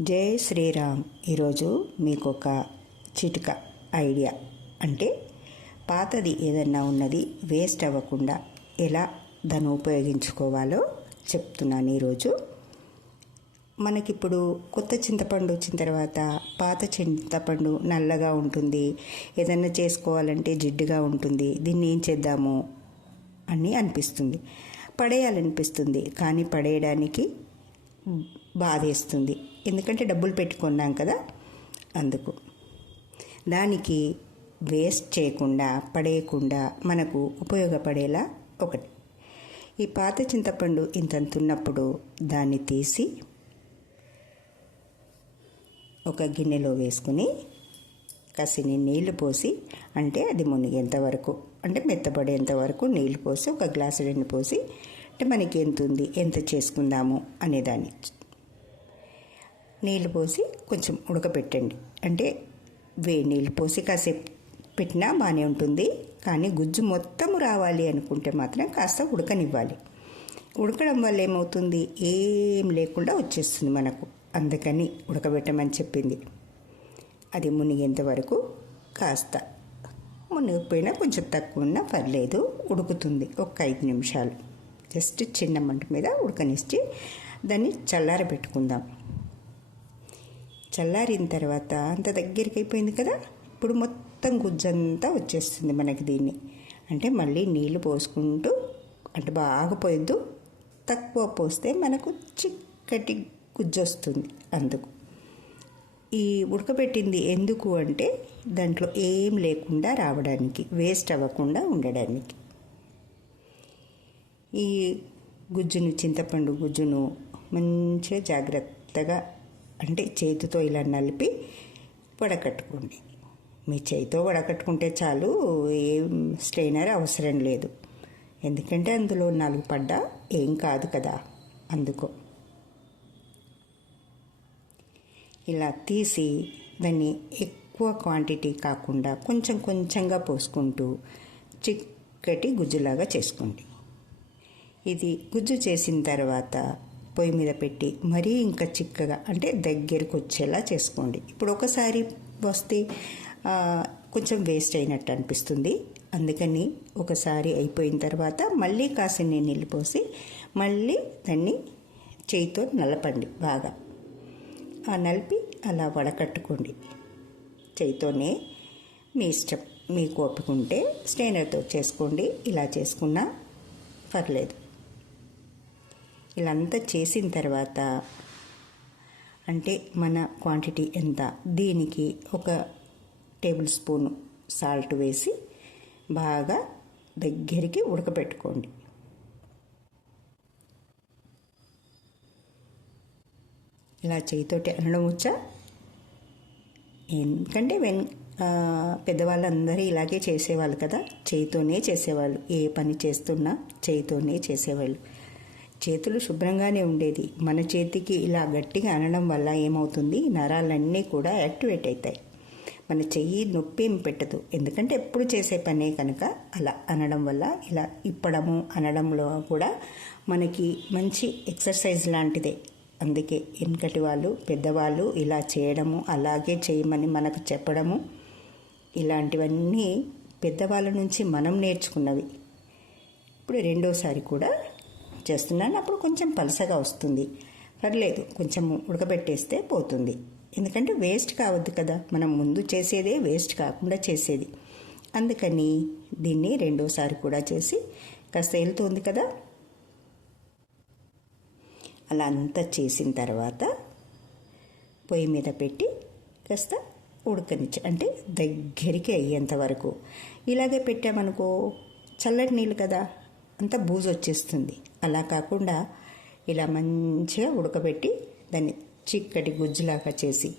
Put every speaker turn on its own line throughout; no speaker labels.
జై శ్రీరామ్. ఈరోజు మీకు ఒక చిటిక ఐడియా. అంటే పాతది ఏదన్నా ఉన్నది వేస్ట్ అవ్వకుండా ఎలా దాన్ని ఉపయోగించుకోవాలో చెప్తున్నాను ఈరోజు. మనకిప్పుడు కొత్త చింతపండు వచ్చిన తర్వాత పాత చింతపండు నల్లగా ఉంటుంది ఏదన్నా చేసుకోవాలంటే జిడ్డుగా ఉంటుంది దీన్ని ఏం చేద్దాము అని అనిపిస్తుంది. పడేయాలనిపిస్తుంది కానీ పడేయడానికి బాధేస్తుంది. ఎందుకంటే డబ్బులు పెట్టుకున్నాం కదా. అందుకు దానికి వేస్ట్ చేయకుండా పడేయకుండా మనకు ఉపయోగపడేలా ఒకటి. ఈ పాత చింతపండు ఇంతంత ఉన్నప్పుడు దాన్ని తీసి ఒక గిన్నెలో వేసుకుని కసిని నీళ్ళు పోసి అంటే అది మునిగేంత వరకు అంటే మెత్తపడేంత వరకు నీళ్ళు పోసి ఒక గ్లాసు రెండు పోసి అంటే మనకి ఎంత ఉంది ఎంత చేసుకుందాము అనేదాన్ని నీళ్ళు పోసి కొంచెం ఉడకపెట్టండి. అంటే వేడి నీళ్ళు పోసి కాసేపు పెట్టినా బాగానే ఉంటుంది. కానీ గుజ్జు మొత్తం రావాలి అనుకుంటే మాత్రం కాస్త ఉడకనివ్వాలి. ఉడకడం వల్ల ఏమవుతుంది? ఏం లేకుండా వచ్చేస్తుంది మనకు. అందుకని ఉడకబెట్టమని చెప్పింది. అది మునిగేంత వరకు కాస్త మునిగిపోయినా కొంచెం తక్కువ ఉన్నా పర్లేదు ఉడుకుతుంది. ఒక ఐదు నిమిషాలు. జస్ట్ చిన్న మంట మీద ఉడకనిచ్చి దాన్ని చల్లారబెట్టుకుందాం. చల్లారిన తర్వాత అంత దగ్గరికి అయిపోయింది కదా ఇప్పుడు మొత్తం గుజ్జంతా వచ్చేస్తుంది మనకి దీన్ని. అంటే మళ్ళీ నీళ్ళు పోసుకుంటూ అంటే బాగా పోయొద్దు తక్కువ పోస్తే మనకు చిక్కటి గుజ్జు వస్తుంది అందుకు. ఈ ఉడకబెట్టింది ఎందుకు అంటే దాంట్లో ఏం లేకుండా రావడానికి వేస్ట్ అవ్వకుండా ఉండడానికి. ఈ గుజ్జును చింతపండు గుజ్జును మంచిగా జాగ్రత్తగా అంటే చేతితో ఇలా నలిపి వడకట్టుకోండి. మీ చేతితో వడకట్టుకుంటే చాలు ఏం స్ట్రైనర్ అవసరం లేదు. ఎందుకంటే అందులో నాలుగు పడ్డా ఏం కాదు కదా అందుకో. ఇలా తీసి దాన్ని ఎక్కువ క్వాంటిటీ కాకుండా కొంచెం కొంచెంగా పోసుకుంటూ చిక్కటి గుజ్జులాగా చేసుకోండి. ఇది గుజ్జు చేసిన తర్వాత పొయ్యి మీద పెట్టి మరీ ఇంకా చిక్కగా అంటే దగ్గరికి వచ్చేలా చేసుకోండి. ఇప్పుడు ఒకసారి వస్తే కొంచెం వేస్ట్ అయినట్టు అనిపిస్తుంది. అందుకని ఒకసారి అయిపోయిన తర్వాత మళ్ళీ కాసిన నీళ్ళు పోసి మళ్ళీ దాన్ని చేయితో నలపండి బాగా. ఆ నలిపి అలా వడకట్టుకోండి. చేయితోనే మీ ఇష్టం మీకు ఒప్పుకుంటే స్టైనర్తో చేసుకోండి. ఇలా చేసుకున్నా పర్లేదు. ఇలా అంతా చేసిన తర్వాత అంటే మన క్వాంటిటీ ఎంత? దీనికి ఒక టేబుల్ స్పూన్ సాల్ట్ వేసి బాగా దగ్గరికి ఉడకబెట్టుకోండి. ఇలా చేయితోటి అనడం వచ్చా ఎందుకంటే వెన్ పెద్దవాళ్ళందరూ ఇలాగే చేసేవాళ్ళు కదా చేయితోనే చేసేవాళ్ళు. ఏ పని చేస్తున్నా చేయితోనే చేసేవాళ్ళు. చేతులు శుభ్రంగానే ఉండేది. మన చేతికి ఇలా గట్టిగా అనడం వల్ల ఏమవుతుంది? నరాలన్నీ కూడా యాక్టివేట్ అవుతాయి మన చెయ్యి నొప్పి ఏం పెట్టదు. ఎందుకంటే ఎప్పుడు చేసే పనే కనుక అలా అనడం వల్ల ఇలా ఇప్పడము అనడంలో కూడా మనకి మంచి ఎక్సర్సైజ్ లాంటిదే. అందుకే వెనకటి వాళ్ళు పెద్దవాళ్ళు ఇలా చేయడము అలాగే చేయమని మనకు చెప్పడము ఇలాంటివన్నీ పెద్దవాళ్ళ నుంచి మనం నేర్చుకున్నవి. ఇప్పుడు రెండోసారి కూడా చేస్తున్నాను. అప్పుడు కొంచెం పలసగా వస్తుంది. పర్లేదు కొంచెం ఉడకబెట్టేస్తే పోతుంది. ఎందుకంటే వేస్ట్ కావద్దు కదా. మనం ముందు చేసేదే వేస్ట్ కాకుండా చేసేది. అందుకని దీన్ని రెండోసారి కూడా చేసి కాస్త వెళ్తుంది కదా. అలా అంతా చేసిన తర్వాత పొయ్యి మీద పెట్టి కాస్త ఉడకనిచ్చి అంటే దగ్గరికి అయ్యేంత వరకు. ఇలాగే పెట్టామనుకో చల్లటి నీళ్ళు కదా. అంతా బూజు వచ్చేస్తుంది. అలా కాకుండా ఇలా మంచిగా ఉడకబెట్టి దాన్ని చిక్కటి గుజ్జులాగా చేసి.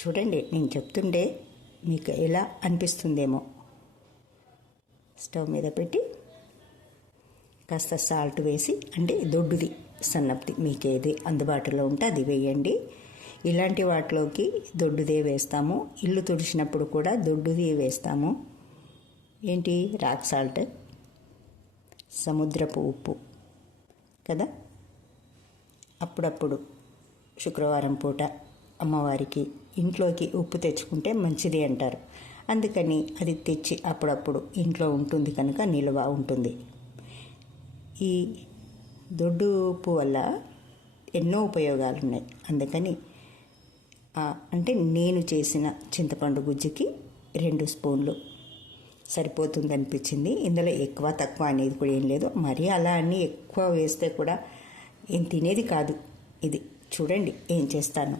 చూడండి నేను చెప్తుండే మీకు ఎలా అనిపిస్తుందేమో. స్టవ్ మీద పెట్టి కాస్త సాల్ట్ వేసి అంటే దొడ్డుది సన్నప్ది మీకు ఏది అందుబాటులో ఉంటే అది వేయండి. ఇలాంటి వాటిలోకి దొడ్డుదే వేస్తాము. ఇల్లు తుడిచినప్పుడు కూడా దొడ్డుది వేస్తాము. ఏంటి? రాక్ సాల్ట్ సముద్రపు ఉప్పు కదా? అప్పుడప్పుడు శుక్రవారం పూట అమ్మవారికి ఇంట్లోకి ఉప్పు తెచ్చుకుంటే మంచిది అంటారు. అందుకని అది తెచ్చి అప్పుడప్పుడు ఇంట్లో ఉంటుంది కనుక నిల్వ ఉంటుంది. ఈ దొడ్డు ఉప్పు వల్ల ఎన్నో ఉపయోగాలు ఉన్నాయి అందుకని అంటే నేను చేసిన చింతపండు గుజ్జుకి రెండు స్పూన్లు సరిపోతుంది అనిపించింది ఇందులో ఎక్కువ తక్కువ అనేది కూడా ఏం లేదు. మరీ అలా అన్నీ ఎక్కువ వేస్తే కూడా ఏం తినేది కాదు. ఇది చూడండి ఏం చేస్తాను.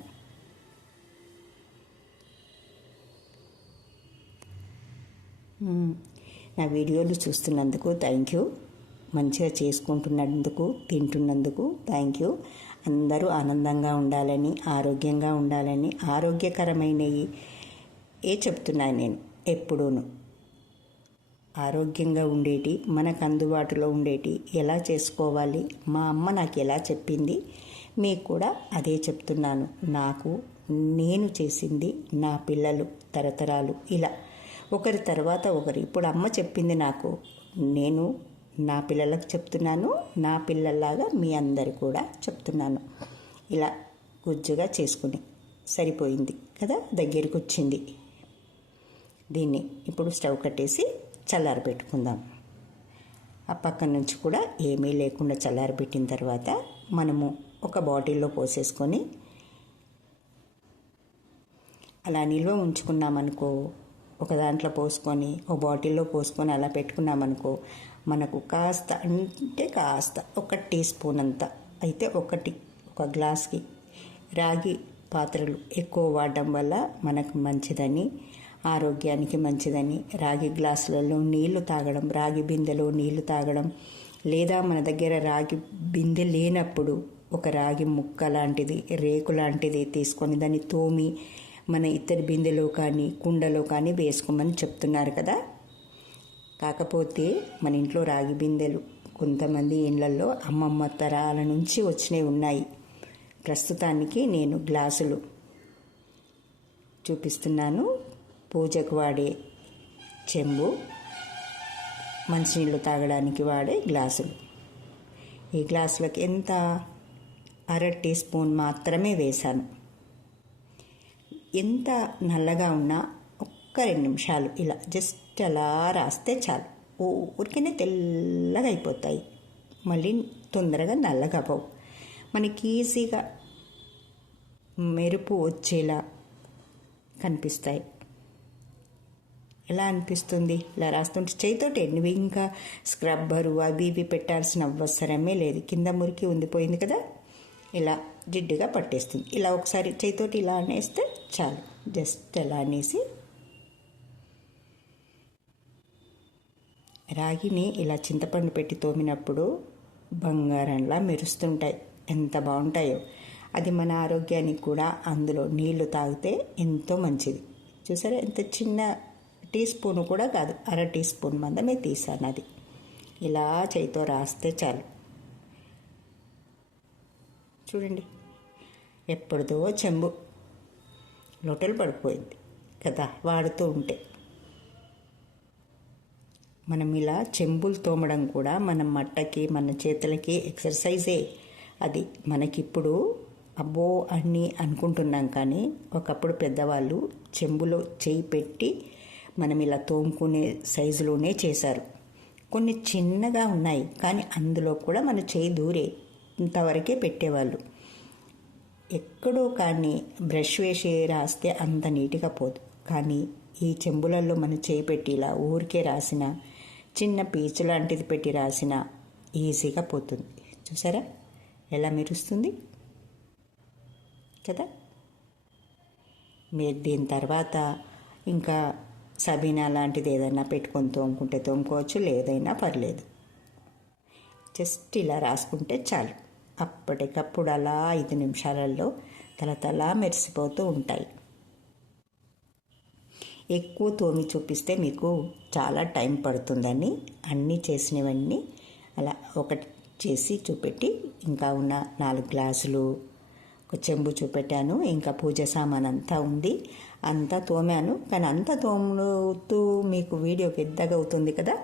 నా వీడియోలు చూస్తున్నందుకు థ్యాంక్ యూ. మంచిగా చేసుకుంటున్నందుకు తింటున్నందుకు థ్యాంక్ యూ. అందరూ ఆనందంగా ఉండాలని ఆరోగ్యంగా ఉండాలని ఆరోగ్యకరమైనవి ఏ చెప్తున్నాను నేను? ఎప్పుడూను. ఆరోగ్యంగా ఉండేటి మనకు అందుబాటులో ఉండేటి ఎలా చేసుకోవాలి? మా అమ్మ నాకు ఎలా చెప్పింది? మీకు కూడా అదే చెప్తున్నాను. నాకు నేను చేసింది నా పిల్లలు తరతరాలు ఇలా. ఒకరి తర్వాత ఒకరు. ఇప్పుడు అమ్మ చెప్పింది నాకు. నేను నా పిల్లలకు చెప్తున్నాను. నా పిల్లల్లాగా మీ అందరు కూడా చెప్తున్నాను. ఇలా గుజ్జుగా చేసుకుని సరిపోయింది కదా? దగ్గరికి వచ్చింది దీన్ని ఇప్పుడు స్టవ్ కట్టేసి చల్లారి పెట్టుకుందాం. ఆ పక్క నుంచి కూడా ఏమీ లేకుండా చల్లారబెట్టిన తర్వాత మనము ఒక బాటిల్లో పోసేసుకొని అలా నిల్వ ఉంచుకున్నామనుకో ఒక దాంట్లో పోసుకొని ఒక బాటిల్లో పోసుకొని అలా పెట్టుకున్నామనుకో మనకు కాస్త అంటే కాస్త ఒక టీ స్పూన్ అంత అయితే ఒకటి ఒక గ్లాస్కి రాగి పాత్రలు ఎక్కువ వాడడం వల్ల మనకు మంచిదని ఆరోగ్యానికి మంచిదని. రాగి గ్లాసులలో నీళ్ళు తాగడం రాగి బిందెలో నీళ్ళు తాగడం లేదా మన దగ్గర రాగి బిందె లేనప్పుడు ఒక రాగి ముక్క లాంటిది రేకు లాంటిది తీసుకొని దాన్ని తోమి మన ఇతర బిందెలో కానీ కుండలో కానీ వేసుకోమని చెప్తున్నారు కదా. కాకపోతే మన ఇంట్లో రాగి బిందెలు కొంతమంది ఇళ్ళలో అమ్మమ్మ తరాల నుంచి వచ్చినవి ఉన్నాయి. ప్రస్తుతానికి నేను గ్లాసులు చూపిస్తున్నాను. పూజకు వాడే చెంబు మంచినీళ్ళు తాగడానికి వాడే గ్లాసులు. ఈ గ్లాసులకు ఎంత అర టీ స్పూన్ మాత్రమే వేశాను. ఎంత నల్లగా ఉన్నా ఒక్క రెండు నిమిషాలు ఇలా జస్ట్ అలా రాస్తే చాలు. ఊరికనే తెల్లగా అయిపోతాయి. మళ్ళీ తొందరగా నల్లగా పోవు మనకి ఈజీగా మెరుపు వచ్చేలా కనిపిస్తాయి. అనిపిస్తుంది? ఇలా రాస్తుంటే చేయితోటి నువ్వు ఇంకా స్క్రబ్బరు అవి ఇవి పెట్టాల్సిన అవసరమే లేదు. కింద మురికి ఉండిపోయింది కదా? ఇలా జిడ్డుగా పట్టేస్తుంది. ఇలా ఒకసారి చేయితోటి ఇలా అనేస్తే చాలు. జస్ట్ అలా అనేసి రాగిని ఇలా చింతపండు పెట్టి తోమినప్పుడు బంగారంలా మెరుస్తుంటాయి. ఎంత బాగుంటాయో. అది మన ఆరోగ్యానికి కూడా అందులో నీళ్ళు తాగితే ఎంతో మంచిది. చూసారా? ఎంత చిన్న టీ స్పూన్ కూడా కాదు అర టీ స్పూన్ మందమే తీసాను అది. ఇలా చేయితో రాస్తే చాలు. చూడండి ఎప్పుడుదో చెంబు. లోటలు పడిపోయింది కదా వాడుతూ ఉంటే. మనం ఇలా చెంబులు తోమడం కూడా మన మట్టకి మన చేతులకి ఎక్సర్సైజే. అది మనకిప్పుడు అబ్బో అని అనుకుంటున్నాం కానీ ఒకప్పుడు పెద్దవాళ్ళు చెంబులో చేయి పెట్టి మనం ఇలా తోముకునే సైజులోనే చేశారు. కొన్ని చిన్నగా ఉన్నాయి కానీ అందులో కూడా మన చేయి దూరే ఇంతవరకే పెట్టేవాళ్ళు. ఎక్కడో కానీ బ్రష్ వేసి రాస్తే అంత నీట్గా పోదు. కానీ ఈ చెంబులలో మనం చేయి పెట్టి ఇలా ఊరికే రాసిన చిన్న పీచు లాంటిది పెట్టి రాసిన ఈజీగా పోతుంది. చూసారా? ఎలా మెరుస్తుంది? కదా? మీరు దీని తర్వాత ఇంకా సబీనా లాంటిది ఏదైనా పెట్టుకొని తోముకుంటే తోముకోవచ్చు లేదైనా పర్లేదు. జస్ట్ ఇలా రాసుకుంటే చాలు. అప్పటికప్పుడు అలా ఐదు నిమిషాలలో తలతలా మెరిసిపోతూ ఉంటాయి. ఎక్కువ తోమి చూపిస్తే మీకు చాలా టైం పడుతుందని అన్నీ చేసినవన్నీ అలా ఒకటి చేసి చూపెట్టి ఇంకా ఉన్న నాలుగు గ్లాసులు ఒక చెంబు చూపెట్టాను ఇంకా పూజ సామాన్ అంతా ఉంది. అంతా తోమాను. కానీ అంతా తోముతూ మీకు వీడియో పెద్దగా అవుతుంది కదా.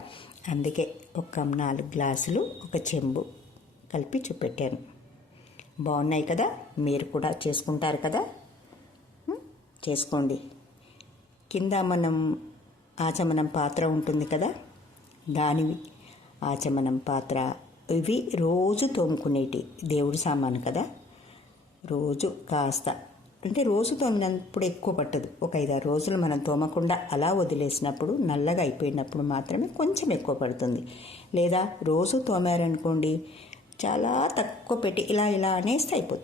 అందుకే ఒక నాలుగు గ్లాసులు ఒక చెంబు కలిపి చూపెట్టాను. బాగున్నాయి కదా? మీరు కూడా చేసుకుంటారు కదా? చేసుకోండి. కింద మనం ఆచమనం పాత్ర ఉంటుంది కదా? దానివి ఆచమనం పాత్ర. ఇవి రోజు తోముకునేటి దేవుడి సామాను కదా? రోజు కాస్త అంటే రోజు తోమినప్పుడు ఎక్కువ పట్టదు. ఒక ఐదారు రోజులు మనం తోమకుండా అలా వదిలేసినప్పుడు నల్లగా అయిపోయినప్పుడు మాత్రమే కొంచెం ఎక్కువ పడుతుంది. లేదా రోజు తోమారనుకోండి చాలా తక్కువ పెట్టి ఇలా ఇలా అనేస్తే అయిపోతుంది.